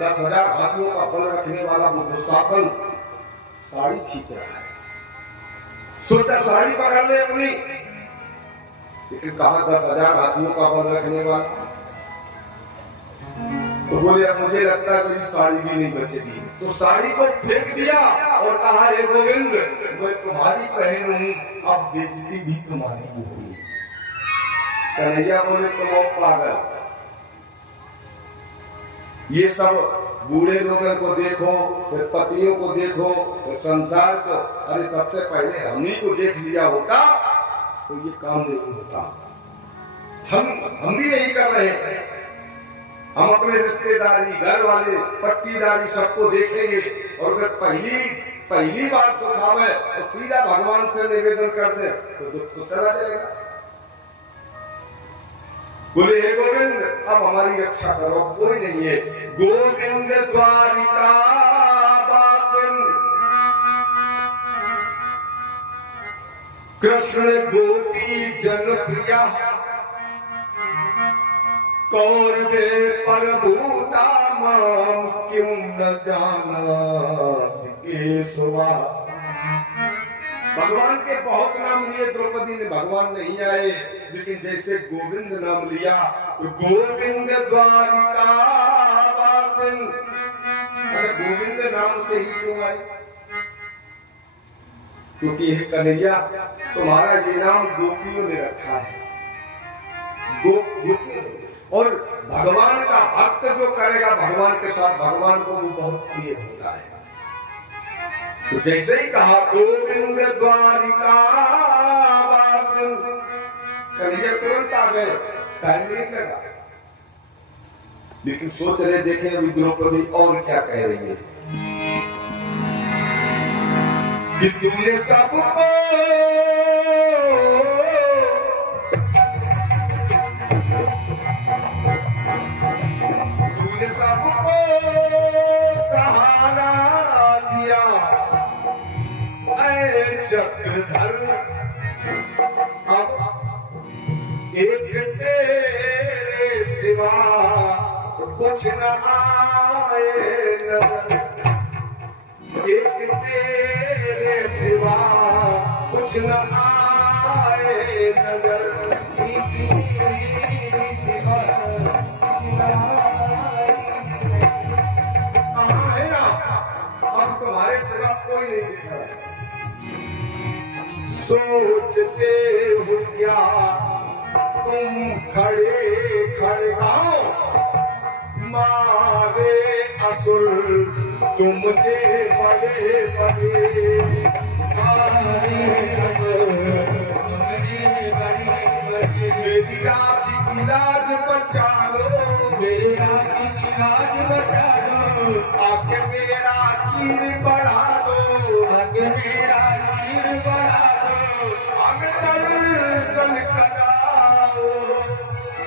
10,000 हाथियों का बल रखने वाला वो दुशासन साड़ी खींच रहा है। सोचा साड़ी पकड़ ले अपनी, लेकिन कहा 10,000 हाथियों का बल रखने वाला। तो बोले अब मुझे लगता है मेरी साड़ी भी नहीं बचेगी। तो साड़ी को फेंक दिया और कहा हे गोविंद, मैं तुम्हारी बहन हूं, अब बेइज्जती भी तुम्हारी होगी। कन्हैया बोले तुम पागल, ये सब बूढ़े लोगों को देखो, फिर पतियों को देखो, फिर संसार को, अरे सबसे पहले हम ही को देख लिया होता तो ये काम नहीं होता। हम भी यही कर रहे हैं। हम अपने रिश्तेदारी, घर वाले, पट्टीदारी सबको देखेंगे और अगर पहली बार दुख आवे और सीधा भगवान से निवेदन कर दे तो दुख तो चला जाएगा। बोले हे गोविंद, अब हमारी रक्षा करो, कोई नहीं है। गोविंद द्वारिका वासन कृष्ण गोपी जन प्रिया, कौरवे पर भूता माम क्यों न जाना सिके सुवा। भगवान के बहुत नाम लिए द्रौपदी ने, भगवान नहीं आए, लेकिन जैसे गोविंद नाम लिया तो गोविंद द्वारिका वासन। गोविंद नाम से ही क्यों आए? क्योंकि कन्हैया तुम्हारा ये नाम गोपियों ने रखा है। गोपियों, और भगवान का भक्त जो करेगा भगवान के साथ, भगवान को वो बहुत प्रिय होता है। तो जैसे ही कहा गोविंद द्वारिका वासन, कन्हैया तुरंत आ गए, टाइम नहीं लगा। लेकिन सोच रहे, देखें अभी द्रौपदी और क्या कह रही है कि तूने सबको सहारा दिया ऐ चक्रधर, अब एक तेरे सिवा कुछ न आए नजर, एक तेरे सिवा कुछ न आए नजर। कहाँ है आप? अब तुम्हारे सिवा कोई नहीं दिख रहा है। सोचते हो क्या तुम खड़े खड़े गाओ, मारे असुर तुमने बड़े बड़े, मेरी राखी की लाज बचा लो, मेरी राखी की लाज बचा लो, आगे मेरा चीर बढ़ा दो, आगे मेरा चीर बढ़ा दो, हमें दर्शन कराओ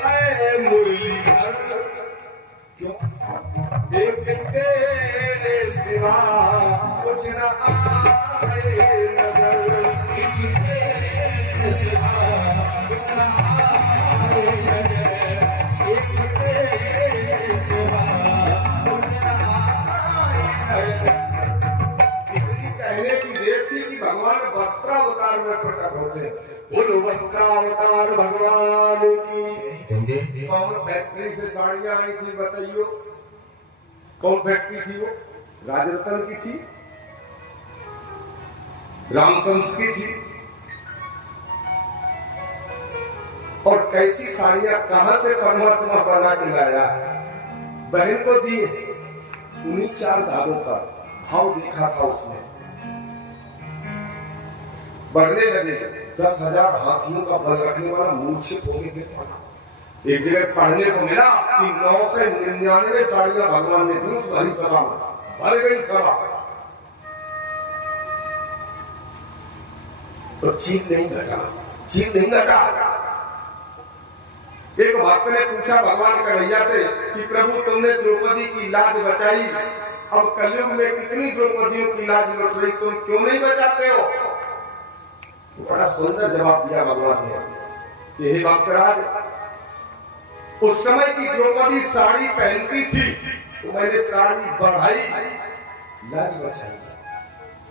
ऐ मुरलीधर। क्यों? एक तेरे सिवा कुछ न आए नजर, एक तेरे सिवा कुछ न आए नजर, एक तेरे सिवा कुछ न आए नजर। इतनी कहने की देर थी कि भगवान वस्त्रावतार में प्रकट होते हैं। बोलो वस्त्रावतार भगवान की। कौन फैक्ट्री से साड़ियां आई थी बताइयो? कौन फैक्ट्री थी वो? राजरतन की थी, रामसंस की थी। और कैसी साड़ियां कहां से परमात्मा बना के लाया? बहन को दिए, उन्हीं 4 धागों का भाव देखा था उसने। बढ़ने लगे, 10,000 हाथियों का बल रखने वाला मूर्छित हो गए पड़ा। एक जगह पढ़ने को मिला कि 999 साड़ियां भगवान ने दी उस भरी सभा में, भर गई सभा। तो चीन नहीं घटा, चीन नहीं घटा। एक भक्त ने पूछा भगवान कन्हैया से कि प्रभु तुमने द्रौपदी की लाज बचाई, अब कलयुग में कितनी द्रौपदियों की लाज लुट रही, तुम क्यों नहीं बचाते हो? बड़ा सुंदर जवाब दिया भगवान ने कि हे भक्तराज, उस समय की द्रौपदी साड़ी पहनती थी तो मैंने साड़ी बढ़ाई, लाज बचाई।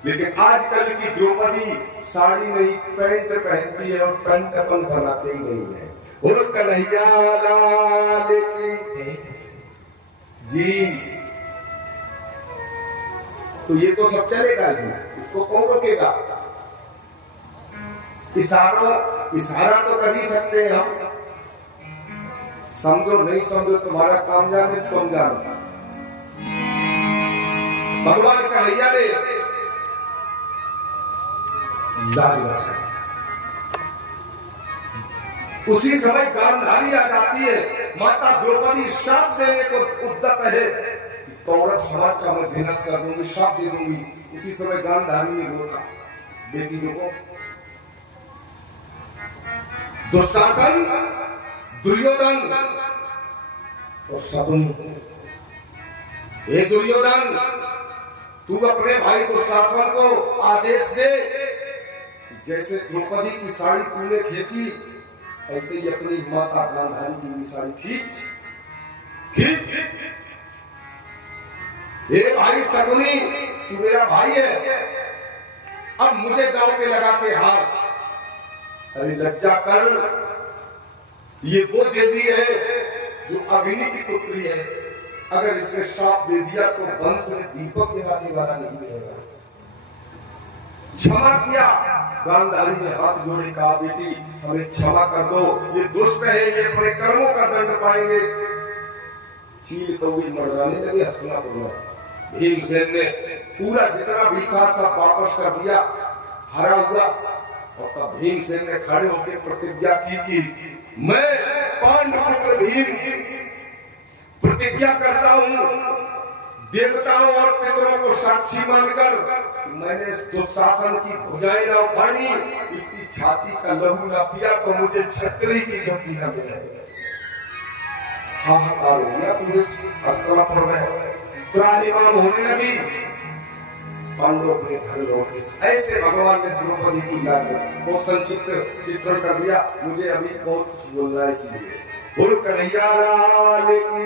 लेकिन आजकल की द्रौपदी साड़ी नहीं पैंट पहनती है, और पैंट अपन बनाते ही नहीं है। और कन्हैया लाल की जी। तो ये तो सब चलेगा ही, इसको कौन रोकेगा? इशारा तो कर ही सकते हैं हम। समझो नहीं समझो तुम्हारा काम, जाने तुम जानो। भगवान कन्हैया ने लाज बचाई। उसी समय गांधारी आ जाती है। माता द्रौपदी शाप देने को उद्यत है, कौरव समाज का मैं विनाश कर दूंगी, शाप दे दूंगी। उसी समय गांधारी ने रोका, बेटी को। दुशासन, दुर्योधन और शकुनी, हे दुर्योधन, तू अपने भाई दुशासन को आदेश दे, जैसे द्रौपदी की साड़ी तूने खींची, ऐसे ही अपनी माता गांधारी की भी साड़ी खींच। हे भाई शकुनी, तू मेरा भाई है, अब मुझे दांव पे लगा के हार। अरे लज्जा कर, ये वो देवी है जो अग्नि की पुत्री है। अगर इसने श्राप दे दिया तो वंश में दीपक जलाने वाला नहीं मिलेगा। क्षमा किया। गांधारी ने हाथ जोड़े, कहा बेटी हमें क्षमा कर दो, ये दुष्ट है, ये अपने कर्मों का दंड पाएंगे। चील कौवे मरवाने लगे हस्तिनापुर में। भीमसेन ने पूरा जितना भी था सब वापस कर दिया, हरा हुआ। और तब भीमसेन ने खड़े होकर प्रतिज्ञा की कि मैं पांडुपुत्र भीम प्रतिज्ञा करता हूं, देवताओं और पितरों को साक्षी मानकर, मैंने इस दुशासन की भुजाएं न उखाड़ी, इसकी छाती का लहू न पिया तो मुझे क्षत्रिय की गति न मिले। हाहाकार हो गया पूरे हस्तिनापुर में, त्राहिमाम होने लगी। पांडव अपने घर लौट गए। ऐसे भगवान ने द्रौपदी की लाज बचाई। बहुत संक्षिप्त चित्रण कर दिया, मुझे अभी बहुत कुछ बोलना है, इसलिए बोलो कन्हैया लाल की।